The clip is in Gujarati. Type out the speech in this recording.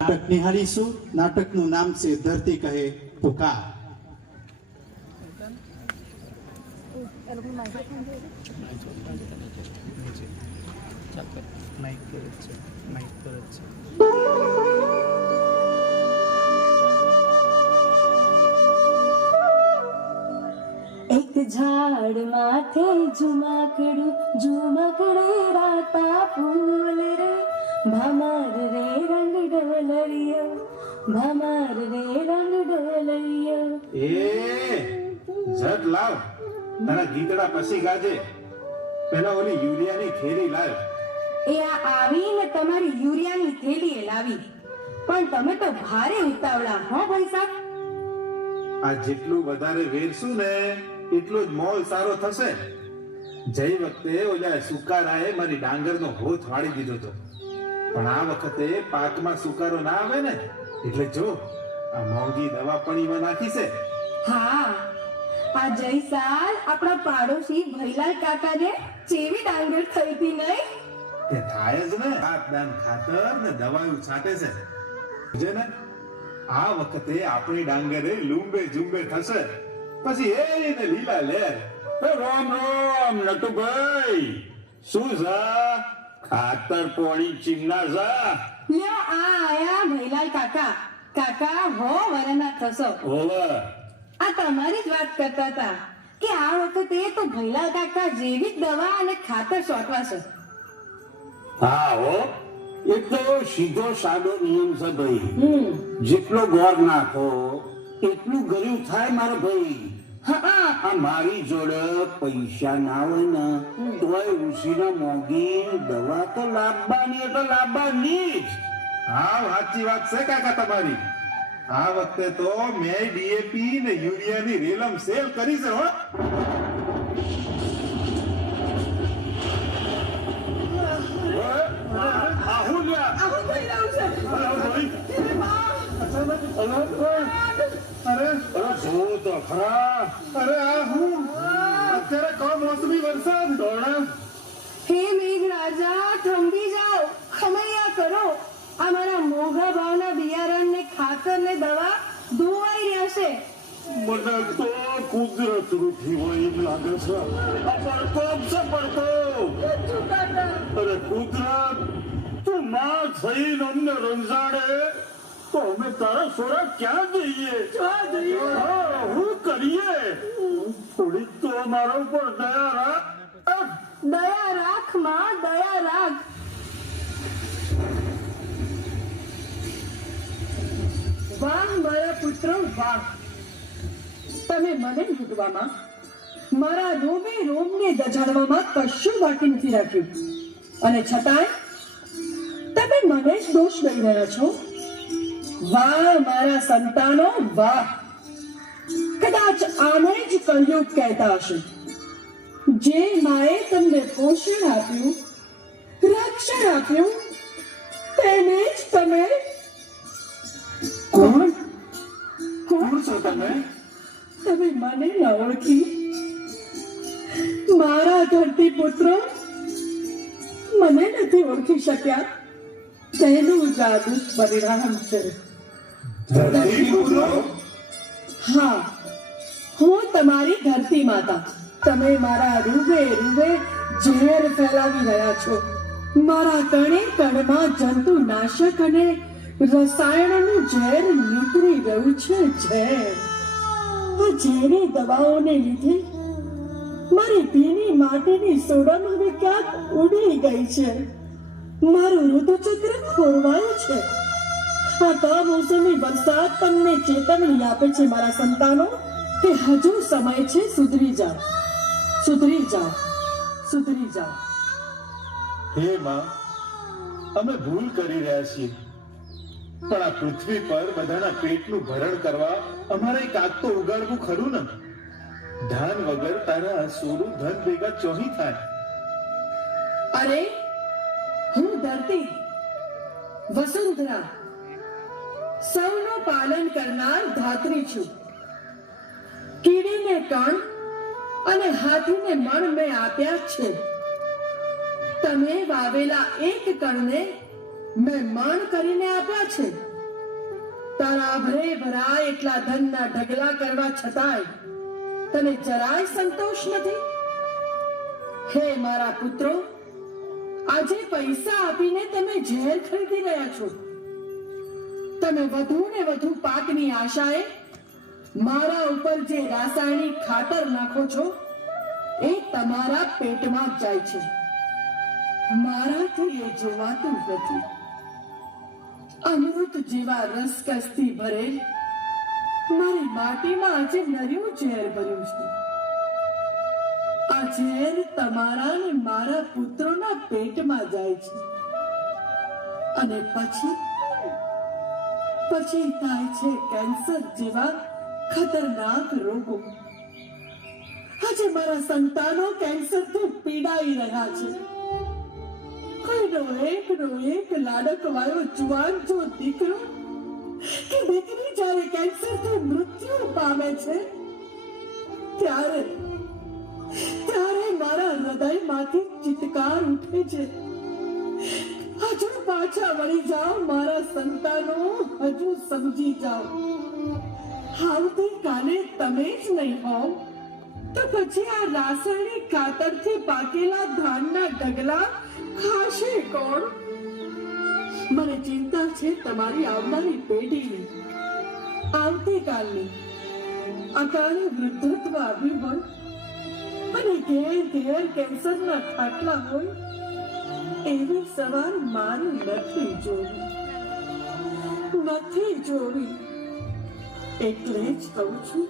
નાટક નિહાળીશું. નાટકનું નામ છે ધરતી કહે પુકાર. એક ઝાડ માથે ઝુમકડે રાતા ફૂલ રે ભમર રે રંગ ડોલરિયો ભમર રે રંગ ડોલરિયો. એ ઝટ લાવ, તારા ગીતડા પછી ગાજે. પેલા ઓલી યુરિયાની થેલી લાવ. એ આ આવીને તમારી યુરિયાની થેલીએ લાવી, પણ તમે તો ભારે ઉતાવળા હો ભાઈ સાહેબ. આ જેટલું વધારે વેરશું ને એટલો જ મોલ સારો થશે. જઈ વખતે ઓલા સુકારાએ મારી ડાંગરનો હોથ વાળી દીધો હતો, પણ આ વખતે પાકમાં સુકારો ના આવે ને એટલે જો આ મોંઘી દવા પણ ઈમાં નાખી છે. હા, આ જઈ સાલ આપણા પાડોશી ભૈલાલ કાકાને ચેવી ડાંગર થઈ હતી નહીં? તે થાય જ ને. ખાતદાન ખાતર ને દવાઓ છાંટે છે. જે ને આ વખતે આપણી ડાંગરે લૂંબે ઝુંબે થશે. પછી એને લીલા લેર. રામ રામ નટુભાઈ, શું જા ખાતર પોણી ચીમના જા. લ્યો આ આયા ભૈલાલ કાકા. કાકા હો વરના થશો. ઓવા આ તમારી જ વાત કરતા હતા કે આ વખતે તો ભૈલાલ કાકા જેવી જ દવા અને ખાતર છોટવાશે. હા હો, એક તો સીધો સાદો નિયમ છે ભાઈ. જેટલો ગોળ નાખો એટલું ગળ્યું થાય મારા ભાઈ. આ મારી જોડે પૈસા ના હોય ને તોય ઉસીના મોંઘી દવા તો લાવવાની એટલે લાવવાની જ. હા, સાચી વાત છે કાકા તમારી. આ વખતે તો મેં ડીએપી ને યુરિયાની રેલમ સેલ કરી છે હો. અત્યારે કમોસમી વરસાદ દોડા. હે મેઘરાજા, થંભી જાઓ, ખમૈયા કરો. અમારા મોંઘા ભાવના બિયારણ ને ખાતર ને દવા ધોવાઈ રહ્યા છે. મને તો કુદરત રૂઠી હોય એમ લાગે છે. આ પડકોપ છે પડકોપ. અરે કુદરત, તું માં થઈને અમને રંજાડે તો અમે તારા સોરા ક્યાં જઈએ? હા, હું કરીએ? થોડી તો અમારા ઉપર દયા રાખ. દયા રાખ માં, દયા રાખ. વાહ મારા પુત્રો વાહ, તમે મને લૂંટવામાં, મારા રોમે રોમને દજાડવામાં કશું બાકી નથી રાખ્યું, અને છતાંય તમે મને જ દોષ દઈ રહ્યા છો. વાહ મારા સંતાનો વાહ. કદાચ આને જ કલયુગ કહેતા હશે. જે માએ તમને પોષણ આપ્યું, રક્ષણ આપ્યું, તેને જ તમે કોણ કોણ છો તમે? તમે મને ન ઓળખી? મારા ધરતી પુત્રો મને નથી ઓળખી શક્યા. તેનું જ આ દુષ્પરિણામ છે. હા, હું તમારી ધરતી માતા. તમે મારા રૂબે રૂબે ઝેર ફેલાવી રહ્યા છો. મારા કણે કણમાં જંતુ નાશક અને રસાયણનું ઝેર નીકળી રહ્યું છે. ઝેર, આ ઝેરી દવાઓને લીધે મારી ભીની માટીની સોડમ હવે ક્યાંક ઉડી ગઈ છે. મારું ઋતુચક્ર ખોરવાયું છે. આ કમોસમી વરસાદ તમને ચેતવણી આપે છે મારા સંતાનો, કે હજુ સમય છે સુધરી જાઓ, સુધરી જાઓ, સુધરી જાઓ. હે માં, અમે ભૂલ કરી રહ્યા છીએ, પણ આ પૃથ્વી પર બધાના પેટનું ભરણ કરવા અમારે કાક તો ઉગાડવું ખરું ને. ધન વગર તારા સોનું ધન ભેગા ચોહી થાય. અરે, હું ધરતી વસુંધરા, સૌનું પાલન કરનાર ધાત્રી છું. કીડીને કણ અને હાથીને મણ મેં આપ્યા છે. તમે વાવેલા એક કણને મેં મણ કરીને આપ્યા છે. તારા ભરે ભરાય એટલા ધનના ઢગલા કરવા છતાંય તને જરાય સંતોષ નથી. હે મારા પુત્રો, આજે પૈસા આપીને તમે ઝેર ખરીદી રહ્યા છો. તમે વધુ ને વધુ પાકની આશાએ મારા ઉપર જે રાસાયણિક ખાતર નાખો છો એ તમારા પેટમાં જ જાય છે. મારાથી એ જોવાતું નથી. અમૃત જેવા રસકસથી ભરેલ મારી માટીમાં આજે નર્યું ઝેર ભર્યું છે. આ ઝેર તમારા ને મારા પુત્રોના પેટમાં જાય છે અને પછી થાય છે કેન્સર જેવા ખતરનાક રોગો. આજે મારા સંતાનો કેન્સરથી પીડાઈ રહ્યા છે. કોઈનો એક લાડકવાયો જુવાન જો દીકરો કે દીકરી જ્યારે કેન્સરથી મૃત્યુ પામે છે ત્યારે મારા હૃદયમાંથી ચિત્કાર ઉઠે છે, હજુ પાછા વળી જાઓ મારા સંતાનો, હજુ સમજી જાઓ. આવતીકાલે તમે જ નહીં હોવ તો પછી આ રાસાયણિક ખાતરથી પાકેલા ધાનના ઢગલા ખાશે કોણ? મને ચિંતા છે તમારી આવનારી પેઢીની, આવતીકાલની. અકાળે વૃદ્ધત્વ આવ્યું હોય અને ઘેર કેન્સરના ખાટલા હોય એવી સવાર મારી નથી જોવી. એટલે જ કહું છું,